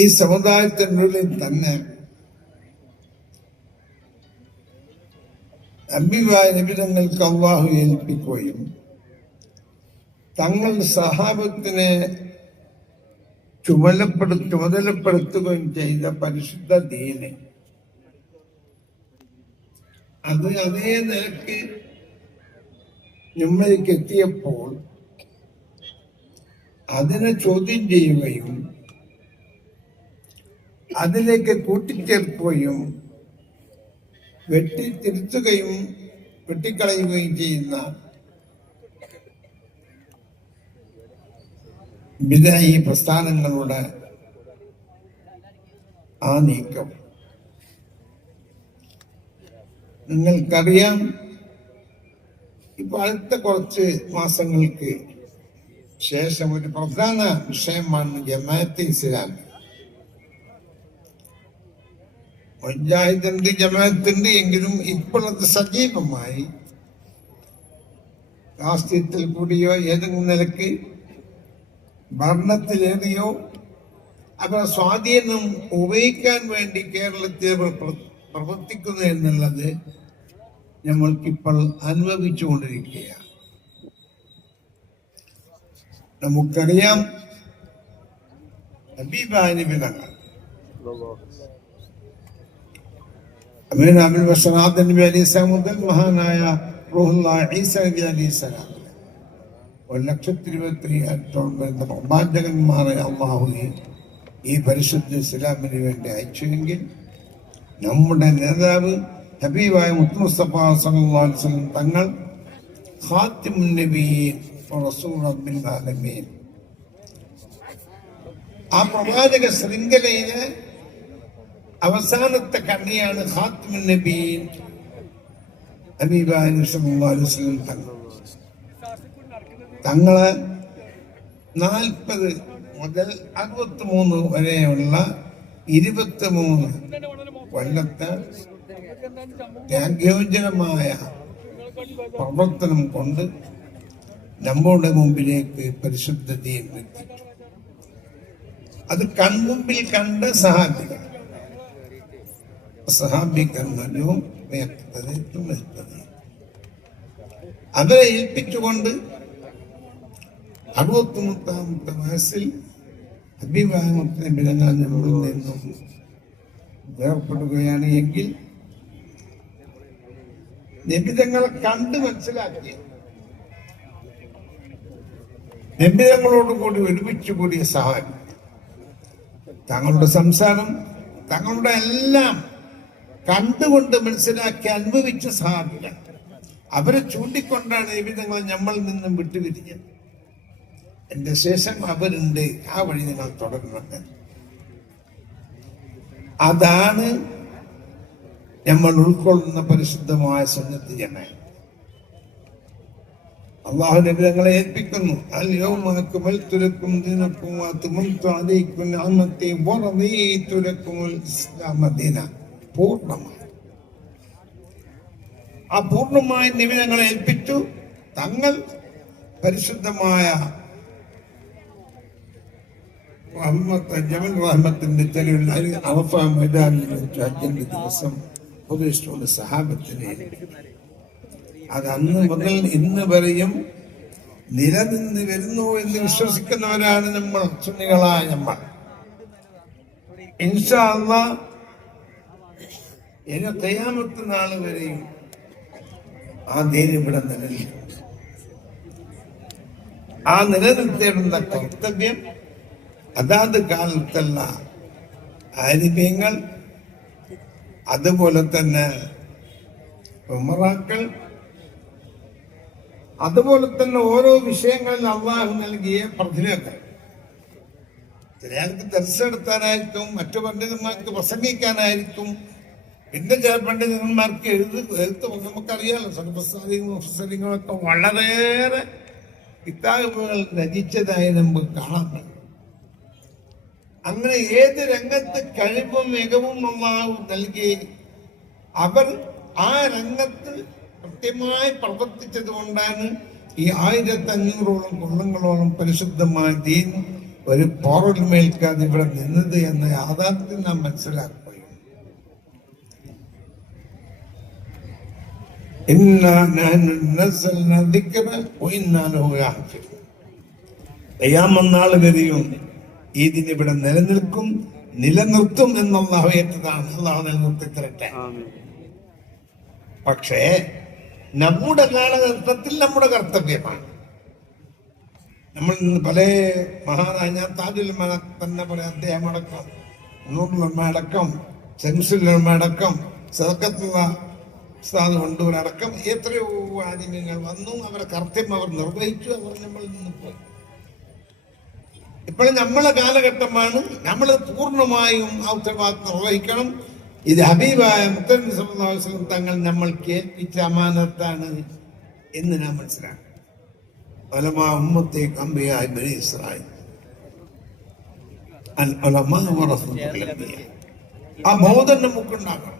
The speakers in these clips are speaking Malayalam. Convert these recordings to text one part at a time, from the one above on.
ഈ സമുദായത്തിനുള്ളിൽ തന്നെ അംബിയായ നബിതങ്ങൾക്ക് അള്ളാഹു ഏൽപ്പിക്കുകയും തങ്ങൾ സഹാബത്തിനെ ചുമതലപ്പെടുത്തുകയും ചെയ്ത പരിശുദ്ധ ദീന് അത് അതേ നിലക്ക് നമ്മളിലേക്ക് എത്തിയപ്പോൾ അതിനെ ചോദ്യം ചെയ്യുകയും അതിലേക്ക് കൂട്ടിച്ചേർക്കുകയും വെട്ടിത്തിരുത്തുകയും വെട്ടിക്കളയുകയും ചെയ്യുന്ന ബിദ്അഈ പ്രസ്ഥാനങ്ങളുടെ ആ നീക്കം നിങ്ങൾക്കറിയാം. ഇപ്പൊ അടുത്ത കുറച്ച് മാസങ്ങൾക്ക് ശേഷം ഒരു പ്രധാന വിഷയമാണ് ജമാഅത്തെ ഇസ്ലാമി. മുജാഹിദുണ്ട്, ജമാഅത്തുണ്ട്, എങ്കിലും ഇപ്പോൾ അത് സജീവമായി രാഷ്ട്രീയത്തിൽ കൂടിയോ ഏതെങ്കിലും നിലക്ക് ഭരണത്തിലേറിയോ അവരുടെ സ്വാധീനം ഉപയോഗിക്കാൻ വേണ്ടി കേരളത്തിൽ പ്രവർത്തിക്കുന്നു എന്നുള്ളത് നമ്മൾക്കിപ്പോൾ അനുഭവിച്ചുകൊണ്ടിരിക്കുകയാണ്. നമുക്കറിയാം ഹബീബായ നബി തങ്ങൾ അമീൻ ബഷറാത്ത് നബി അലൈഹിസ്സലാം മുതൽ മഹാനായ റൂഹുല്ലാഹി ഈസ നബി അലൈഹിസ്സലാം 1,23,000 പ്രവാചകന്മാരെ അള്ളാഹു ഈ പരിശുദ്ധ ഇസ്ലാമിന് വേണ്ടി അയച്ചുവെങ്കിൽ നമ്മുടെ നേതാവ് ഹബീബായ മുസ്തഫ സല്ലല്ലാഹു അലൈഹി വസല്ലം തങ്ങൾ ഖാതിമുൻ നബിയ്യീൻ റസൂൽ റബ്ബിൽ ആലമീൻ, ആ പ്രവാചക ശൃംഖലയിലെ അവസാനത്തെ കണ്ണിയാണ് ഖാതിമുൻ നബിയ്യീൻ ഹബീബായ സല്ലല്ലാഹു അലൈഹി വസല്ലം തങ്ങൾ. തങ്ങള് 40 മുതൽ 63 വരെയുള്ള 23 കൊല്ലത്തെ ത്യാഗോജ്ജലമായ പ്രവർത്തനം കൊണ്ട് നമ്മുടെ മുമ്പിലേക്ക് പരിശുദ്ധ ദീൻ എത്തിച്ചു. അത് കൺമുമ്പിൽ കണ്ട സഹാബിക്കുന്നതും അവരെ ഏൽപ്പിച്ചുകൊണ്ട് 63-ാമത്തെ വയസ്സിൽ ഹബീബായ മുത്തനബി തങ്ങൾ നമ്മളിൽ നിന്നും വേർപ്പെടുകയാണ് എങ്കിൽ നബിതങ്ങളെ കണ്ട് മനസ്സിലാക്കി നബിതങ്ങളോടുകൂടി ഒരുമിച്ച് കൂടിയ സഹാബി, തങ്ങളുടെ സംസാരം തങ്ങളുടെ എല്ലാം കണ്ടുകൊണ്ട് മനസ്സിലാക്കി അനുഭവിച്ച സഹാബികൾ, അവരെ ചൂണ്ടിക്കൊണ്ടാണ് നബിതങ്ങളെ നമ്മളിൽ നിന്നും വിട്ടുപിരിഞ്ഞത്. എന്റെ ശേഷം അവരുണ്ട്, ആ വഴി നിങ്ങൾ തുടരണം. അതാണ് നമ്മൾ ഉൾക്കൊള്ളുന്ന പരിശുദ്ധമായ സുന്നത്ത് ജമാഅത്ത്. അല്ലാഹു നബി തങ്ങളെ ഏൽപ്പിക്കുന്നു, അൽ യൗമ അക്മൽതു ലക്കും ദീനക്കും വഅത്മംതു അലൈക്കും നിഅമതി വറദീതു ലക്കുമുൽ ഇസ്ലാമ ദീന. പൂർണ്ണമായി ആ പൂർണ്ണമായ നബി തങ്ങളെ ഏൽപ്പിച്ചു. തങ്ങൾ പരിശുദ്ധമായ ജബൽ റഹ്മത്തിന്റെ തെളിവിൽ അറഫ മൈതാനിൽ വെച്ച് ഹജ്ജിന്റെ ദിവസം ഉപദേശിച്ചുകൊണ്ട് സഹാബത്തിനെ അത് അന്ന് മുതൽ ഇന്ന് വരെയും നിലനിന്ന് വരുന്നു എന്ന് വിശ്വസിക്കുന്നവരാണ് നമ്മൾ, സുന്നികളായ നമ്മൾ. ഇൻഷാ അല്ലാഹ് ഇനി ഖിയാമത്ത് നാൾ വരെയും ആ ദീൻ ഇവിടെ നിലനിൽക്കും. ആ നിലനിർത്തേണ്ട കർത്തവ്യം അതാത് കാലത്തുള്ള ആലിമീങ്ങൾ, അതുപോലെ തന്നെ ഉമറാക്കൾ, അതുപോലെ തന്നെ ഓരോ വിഷയങ്ങളിൽ അള്ളാഹു നൽകിയ പ്രതിഭകൾ. ചിലയാൾക്ക് ദർശനമെടുത്താനായിരിക്കും, മറ്റു പണ്ഡിതന്മാർക്ക് പ്രസംഗിക്കാനായിരിക്കും, പിന്നെ ചില പണ്ഡിതന്മാർക്ക് എഴുത്ത് നമുക്കറിയാലോ, മുഫസ്സിറുകളൊക്കെ വളരെയേറെ കിതാബുകൾ രചിച്ചതായി നമുക്ക് കാണാൻ. അങ്ങനെ ഏത് രംഗത്ത് കഴിവും മികവും അല്ലാഹു നൽകി അവർ ആ രംഗത്ത് കൃത്യമായി പ്രവർത്തിച്ചത് കൊണ്ടാണ് ഈ 1500ഓളം കൊല്ലങ്ങളോളം പരിശുദ്ധമായ ദീൻ ഒരു പോറൽമേൽക്കാതെ ഇവിടെ നിന്നത് എന്ന യാഥാർത്ഥ്യം നാം മനസ്സിലാക്കുകയും ഖിയാമത്ത് വരെയും ഇതിനിവിടെ നിലനിൽക്കും, നിലനിർത്തും എന്നുള്ള ഏറ്റതാണ്. അല്ലാഹു നിലനിർത്തി തരട്ടെ. പക്ഷേ നമ്മുടെ കാലഘട്ടത്തിൽ നമ്മുടെ കർത്തവ്യമാണ്. നമ്മൾ പല മഹാനായ ഞാൻ താജുൽ തന്നെ പോലെ അദ്ദേഹം അടക്കം, നൂറുൽ അടക്കം, ശംസുൽ അടക്കം, സദഖത്തുള്ള ഉസ്താദ് കൊണ്ടൂരടക്കം എത്രയോ ആലിമ്യങ്ങൾ വന്നു. അവരുടെ കർത്തവ്യം അവർ നിർവഹിച്ചു. അവർ നമ്മളിൽ നിന്ന് പോയി. ഇപ്പോഴും നമ്മളെ കാലഘട്ടമാണ്. നമ്മൾ പൂർണ്ണമായും ആ ഉത്തരവാദിത്വം നിർവഹിക്കണം. ഇത് ഹബീബായ മുത്തനബി സല്ലല്ലാഹു അലൈഹി വസല്ലം തങ്ങൾ നമ്മൾ കേൾപ്പിച്ച അമാനത്താണ് എന്ന് നാം മനസ്സിലാക്കണം. ഉലമാ ഉമ്മത്തെ അംബിയാ ബനി ഇസ്രായീൽ അൽ ഉലമാ വറസത്തുൽ അംബിയാ. ആ ബോധം നമുക്കുണ്ടാകണം.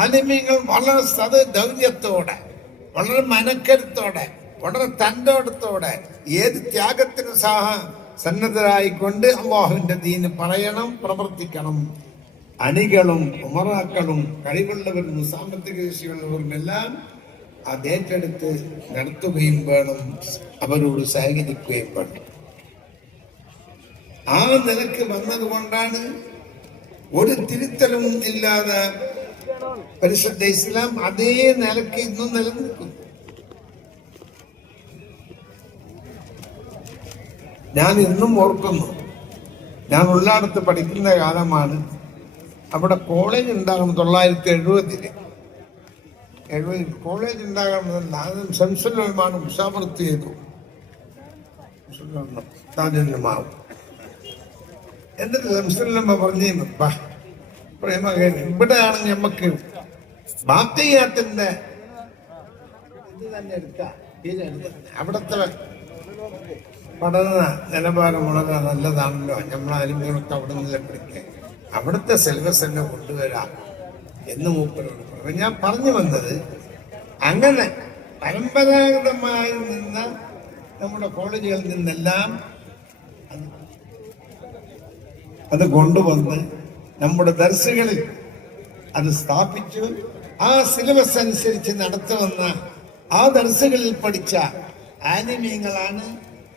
ആലിമീങ്ങൾ വളരെ ധൈര്യത്തോടെ, വളരെ മനക്കരുത്തോടെ, വളരെ തൻ്റെടത്തോടെ, ഏത് ത്യാഗത്തിനും സന്നദ്ധരായിക്കൊണ്ട് അല്ലാഹുവിന്റെ ദീന് പറയണം, പ്രവർത്തിക്കണം. അണികളും ഉമറാക്കളും കഴിവുള്ളവരും സാമ്പത്തിക ശേഷിയുള്ളവരും എല്ലാം അത് ഏറ്റെടുത്ത് നടത്തുകയും വേണം, അവരോട് സഹകരിക്കുകയും വേണം. ആ നിലക്ക് വന്നതുകൊണ്ടാണ് ഒരു തിരുത്തലും ഇല്ലാതെ പരിശുദ്ധ ഇസ്ലാം അതേ നിലക്ക് ഇന്നും നിലനിൽക്കുന്നു. ഞാൻ ഇന്നും ഓർക്കുന്നു, ഞാൻ ഉള്ളാടത്ത് പഠിക്കുന്ന കാലമാണ്. അവിടെ കോളേജ് ഉണ്ടാകണം 1970 കോളേജ് ഉണ്ടാകണമെന്ന് ആദ്യം ശംസുലുലമാണ് മുസാഫർത്ത് ചെയ്തു. താജുലുലമാവ് എന്നിട്ട് ശംസുലുലമ പറഞ്ഞു, ഇവിടെയാണ് ഞമ്മക്ക് ബാത്തിയാത്തിന്റെ ഇത് തന്നെ എടുക്കാം. അവിടുത്തെ പഠന നിലവാരം വളരെ നല്ലതാണല്ലോ. നമ്മളാലിമ്യങ്ങളൊക്കെ അവിടെ നിന്നല്ലേ പഠിക്കാൻ. അവിടുത്തെ സിലബസ് തന്നെ കൊണ്ടുവരാം എന്ന് മൂപ്പരോട് പറഞ്ഞു. ഞാൻ പറഞ്ഞു വന്നത്, അങ്ങനെ പരമ്പരാഗതമായി നിന്ന നമ്മുടെ കോളേജുകളിൽ നിന്നെല്ലാം അത് കൊണ്ടുവന്ന് നമ്മുടെ ദർസുകളിൽ അത് സ്ഥാപിച്ചു. ആ സിലബസ് അനുസരിച്ച് നടത്തുവന്ന ആ ദർസുകളിൽ പഠിച്ച ആലിമീങ്ങളാണ്,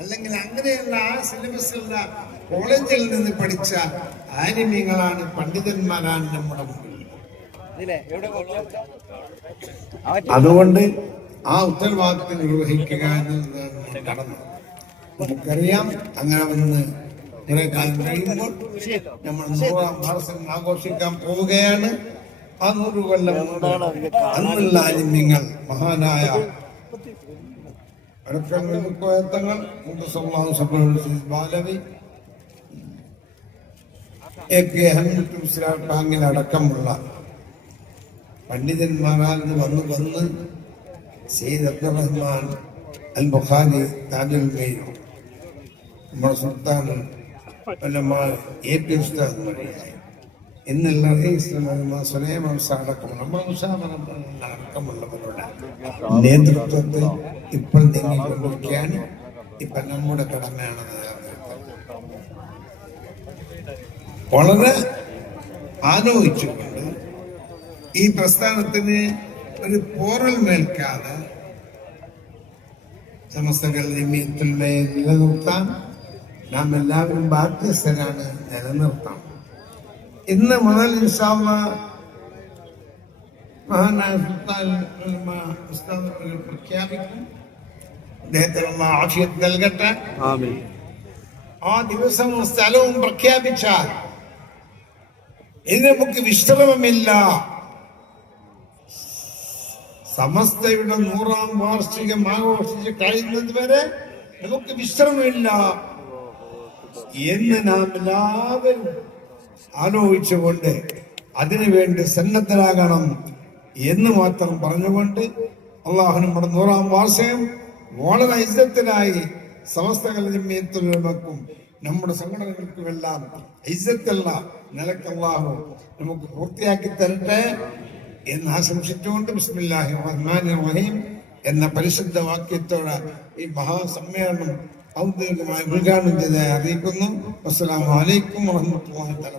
അല്ലെങ്കിൽ അങ്ങനെയുള്ള ആ സിലബസിലുള്ള കോളേജിൽ നിന്ന് പഠിച്ച ആലിമീങ്ങളാണ്, പണ്ഡിതന്മാരാണ് നമ്മുടെ മുന്നിൽ. അതുകൊണ്ട് ആ ഉത്തരവാദിത്വം നിർവഹിക്കുക എന്നതാണ് കടന്നു. നമുക്കറിയാം, അങ്ങനെ വന്ന് കുറെ കാലം കഴിയുമ്പോൾ നമ്മൾ 100-ാം വാർഷികം ആഘോഷിക്കാൻ പോവുകയാണ്. ആ 100 കൊല്ലം അന്നുള്ള ആലിമ്യങ്ങൾ മഹാനായ തങ്ങൾ, ബാലവി, അടക്കമുള്ള പണ്ഡിതന്മാരാൽ വന്ന് സയ്യിദ് അബ്ദുറഹ്മാൻ അൽ ബുഖാരി, താജുൽ മൈൻ, നമ്മുടെ സുൽത്താൻ AP ഉസ്താദ് എന്നുള്ള സുലൈമാൻ അടക്കമുള്ള നമ്മുടെ അടക്കമുള്ളവരുടെ നേതൃത്വത്തിൽ ഇപ്പോൾ നീങ്ങിക്കൊണ്ടിരിക്കുകയാണ്. ഇപ്പൊ നമ്മുടെ കടമയാണ്. വളരെ ആലോചിച്ചുകൊണ്ട് ഈ പ്രസ്ഥാനത്തിന് ഒരു പോറൽ മേൽക്കാതെ സമസ്തകളുടെ നിലനിർത്താൻ നാം എല്ലാവരും ബാധ്യസ്ഥരാണ്, നിലനിർത്താം. ഇന്ന് മുതൽ ഇൻഷാ അല്ലാഹ് മഹാനായ സുൽത്താൻ ഉസ്താദ് പ്രഖ്യാപിക്കും. അദ്ദേഹത്തിന് അല്ലാഹു ആഫിയത്ത് നൽകട്ടെ. ആമീൻ. ആ ദിവസവും സ്ഥലവും പ്രഖ്യാപിച്ചാൽ ഇനി നമുക്ക് വിശ്രമമില്ല. സമസ്തയുടെ 100-ാം വാർഷികം ആഘോഷിച്ച് കഴിയുന്നത് വരെ നമുക്ക് വിശ്രമമില്ല എന്ന് നാം എല്ലാവരും ആലോചിച്ചുകൊണ്ട് അതിനുവേണ്ടി സന്നദ്ധരാകണം എന്ന് മാത്രം പറഞ്ഞുകൊണ്ട് അള്ളാഹു നമ്മുടെ 100-ാം വാർഷികം വളരെ ഇസ്സത്തിലായി സമസ്തകളുടെ ജമിയത്തുലമക്കും നമ്മുടെ സംഘടനകൾക്കുമെല്ലാം ഇസ്സത്തുള്ള നിലക്ക് അള്ളാഹു നമുക്ക് പൂർത്തിയാക്കി തരട്ടെ എന്ന് ആശംസിച്ചുകൊണ്ട് ബിസ്മില്ലാഹിർ റഹ്മാനിർ റഹീം എന്ന പരിശുദ്ധ വാക്യത്തോടെ ഈ മഹാസമ്മേളനം ഔദ്യോഗികമായി ഉദ്ഘാടനം ചെയ്തതായി അറിയിക്കുന്നു. അസ്സലാമു അലൈക്കും വറഹ്മത്തുള്ളാഹി തആല.